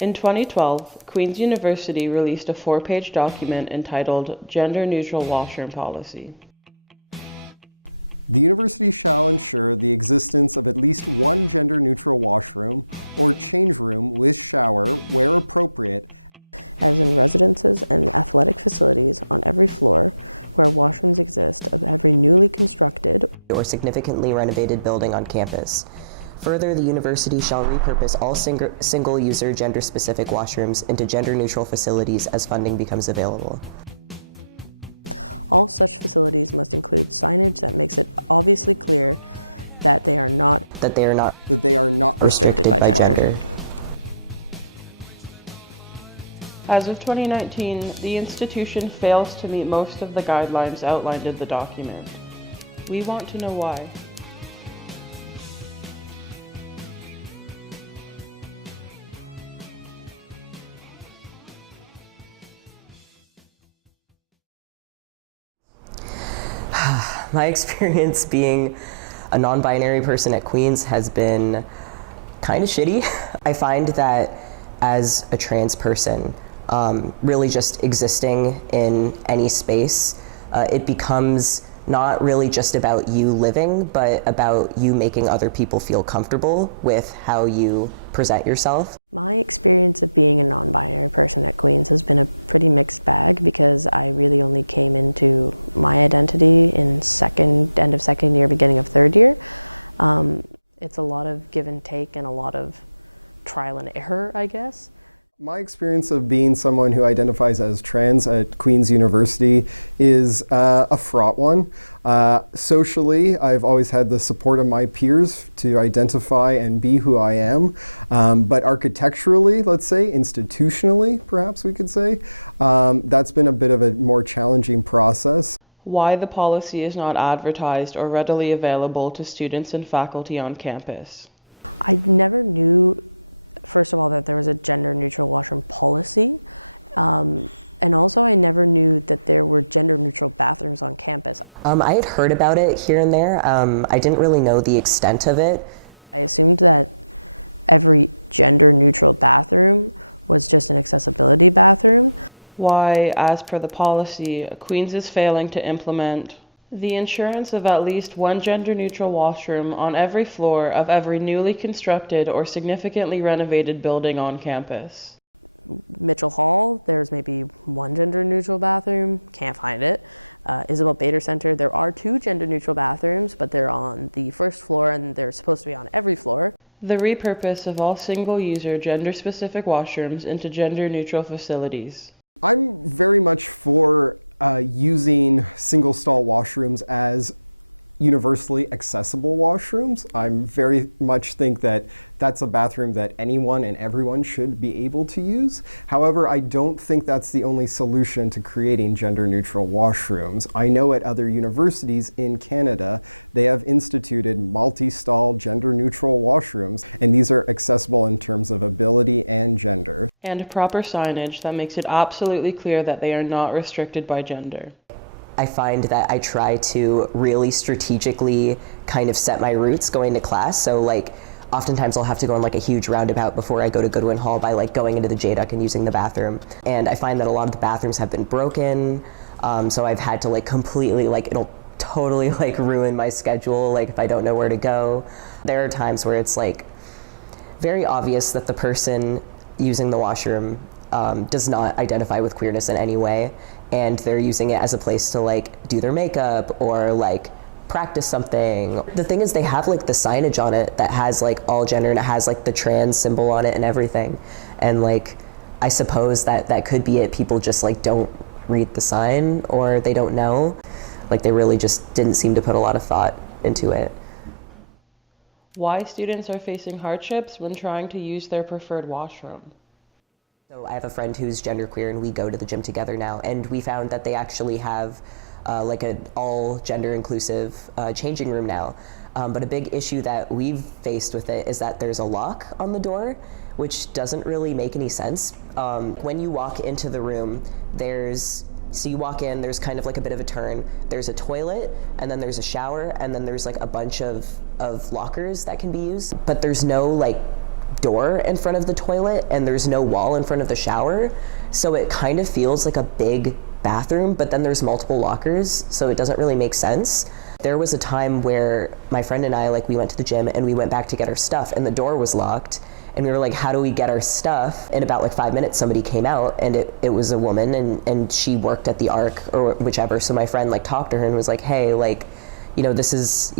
In 2012, Queen's University released a 4-page document entitled Gender Neutral Washroom Policy. Or significantly renovated building on campus. Further, the university shall repurpose all single-user gender-specific washrooms into gender-neutral facilities as funding becomes available. That they are not restricted by gender. As of 2019, the institution fails to meet most of the guidelines outlined in the document. We want to know why. My experience being a non-binary person at Queen's has been kind of shitty. I find that as a trans person, really just existing in any space, it becomes not really just about you living, but about you making other people feel comfortable with how you present yourself. Why the policy is not advertised or readily available to students and faculty on campus. I had heard about it here and there. I didn't really know the extent of it. Why, as per the policy, Queen's is failing to implement the insurance of at least one gender-neutral washroom on every floor of every newly constructed or significantly renovated building on campus. The repurpose of all single-user gender-specific washrooms into gender-neutral facilities. And proper signage that makes it absolutely clear that they are not restricted by gender. I find that I try to really strategically kind of set my routes going to class. So like, oftentimes I'll have to go on like a huge roundabout before I go to Goodwin Hall by like going into the JDUC and using the bathroom. And I find that a lot of the bathrooms have been broken. So I've had to like completely, like it'll totally like ruin my schedule, like if I don't know where to go. There are times where it's like very obvious that the person using the washroom does not identify with queerness in any way, and they're using it as a place to like do their makeup or like practice something. The thing is, they have like the signage on it that has like all gender, and it has like the trans symbol on it and everything. And like, I suppose that that could be it. People just like don't read the sign, or they don't know. Like, they really just didn't seem to put a lot of thought into it. Why students are facing hardships when trying to use their preferred washroom. So I have a friend who's genderqueer, and we go to the gym together now, and we found that they actually have like an all gender inclusive changing room now. But a big issue that we've faced with it is that there's a lock on the door, which doesn't really make any sense. When you walk into the room, so you walk in, there's kind of like a bit of a turn. There's a toilet, and then there's a shower, and then there's like a bunch of lockers that can be used. But there's no like door in front of the toilet and there's no wall in front of the shower. So it kind of feels like a big bathroom, but then there's multiple lockers, so it doesn't really make sense. There was a time where my friend and I, like, we went to the gym and we went back to get our stuff and the door was locked. And we were like, how do we get our stuff? In about like 5 minutes, somebody came out and it was a woman and she worked at the Arc or whichever. So my friend like talked to her and was like, hey, like, this is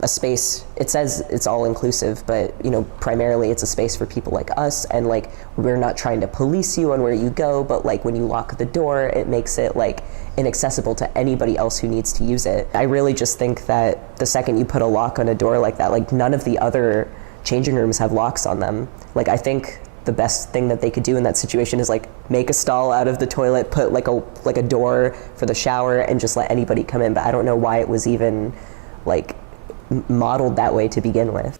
a space, it says it's all inclusive, but, primarily it's a space for people like us. And like, we're not trying to police you on where you go, but like when you lock the door, it makes it like inaccessible to anybody else who needs to use it. I really just think that the second you put a lock on a door like that, like none of the other changing rooms have locks on them. Like, I think the best thing that they could do in that situation is like make a stall out of the toilet, put like a door for the shower, and just let anybody come in. But I don't know why it was even like modeled that way to begin with.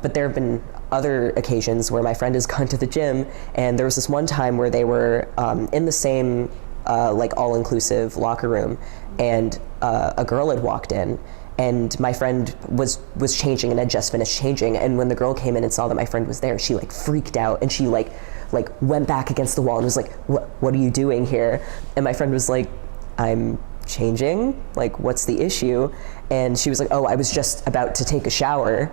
But there have been other occasions where my friend has gone to the gym, and there was this one time where they were in the same like all-inclusive locker room, and a girl had walked in. And my friend was changing and had just finished changing. And when the girl came in and saw that my friend was there, she like freaked out and she like went back against the wall and was like, what are you doing here? And my friend was like, I'm changing. Like, what's the issue? And she was like, oh, I was just about to take a shower.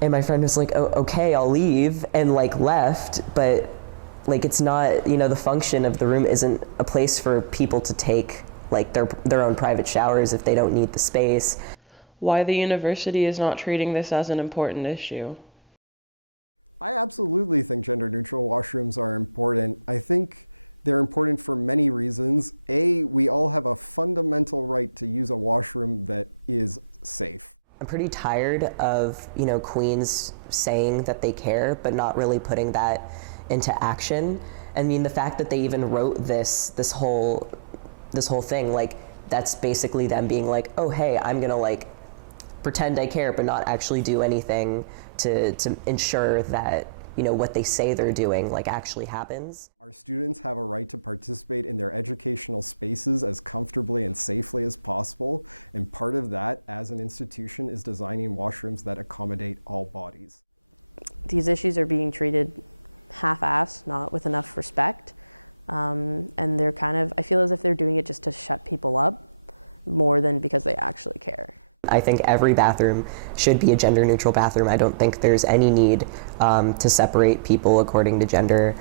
And my friend was like, oh, okay, I'll leave, and like left. But like, it's not, the function of the room isn't a place for people to take like their own private showers if they don't need the space. Why the university is not treating this as an important issue. I'm pretty tired of, queens saying that they care, but not really putting that into action. I mean, the fact that they even wrote this whole thing, like, that's basically them being like, oh, hey, I'm gonna like pretend I care, but not actually do anything to ensure that, what they say they're doing like actually happens. I think every bathroom should be a gender neutral bathroom. I don't think there's any need to separate people according to gender.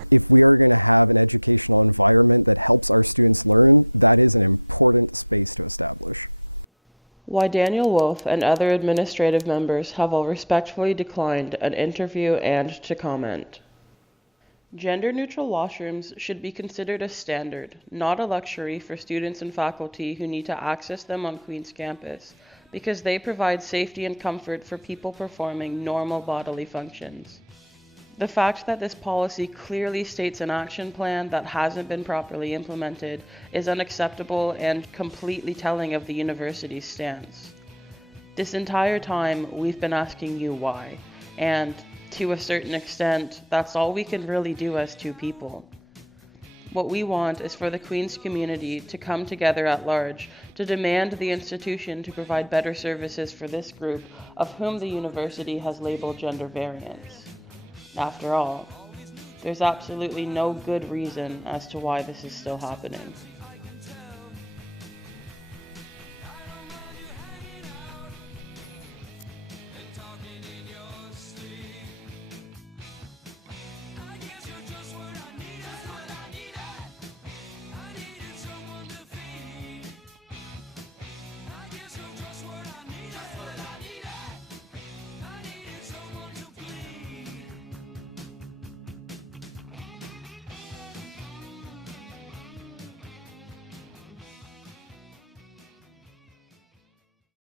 Why Daniel Wolf and other administrative members have all respectfully declined an interview and to comment. Gender-neutral washrooms should be considered a standard, not a luxury for students and faculty who need to access them on Queen's campus, because they provide safety and comfort for people performing normal bodily functions. The fact that this policy clearly states an action plan that hasn't been properly implemented is unacceptable and completely telling of the university's stance. This entire time, we've been asking you why, and to a certain extent, that's all we can really do as two people. What we want is for the Queen's community to come together at large to demand the institution to provide better services for this group of whom the university has labeled gender variance. After all, there's absolutely no good reason as to why this is still happening.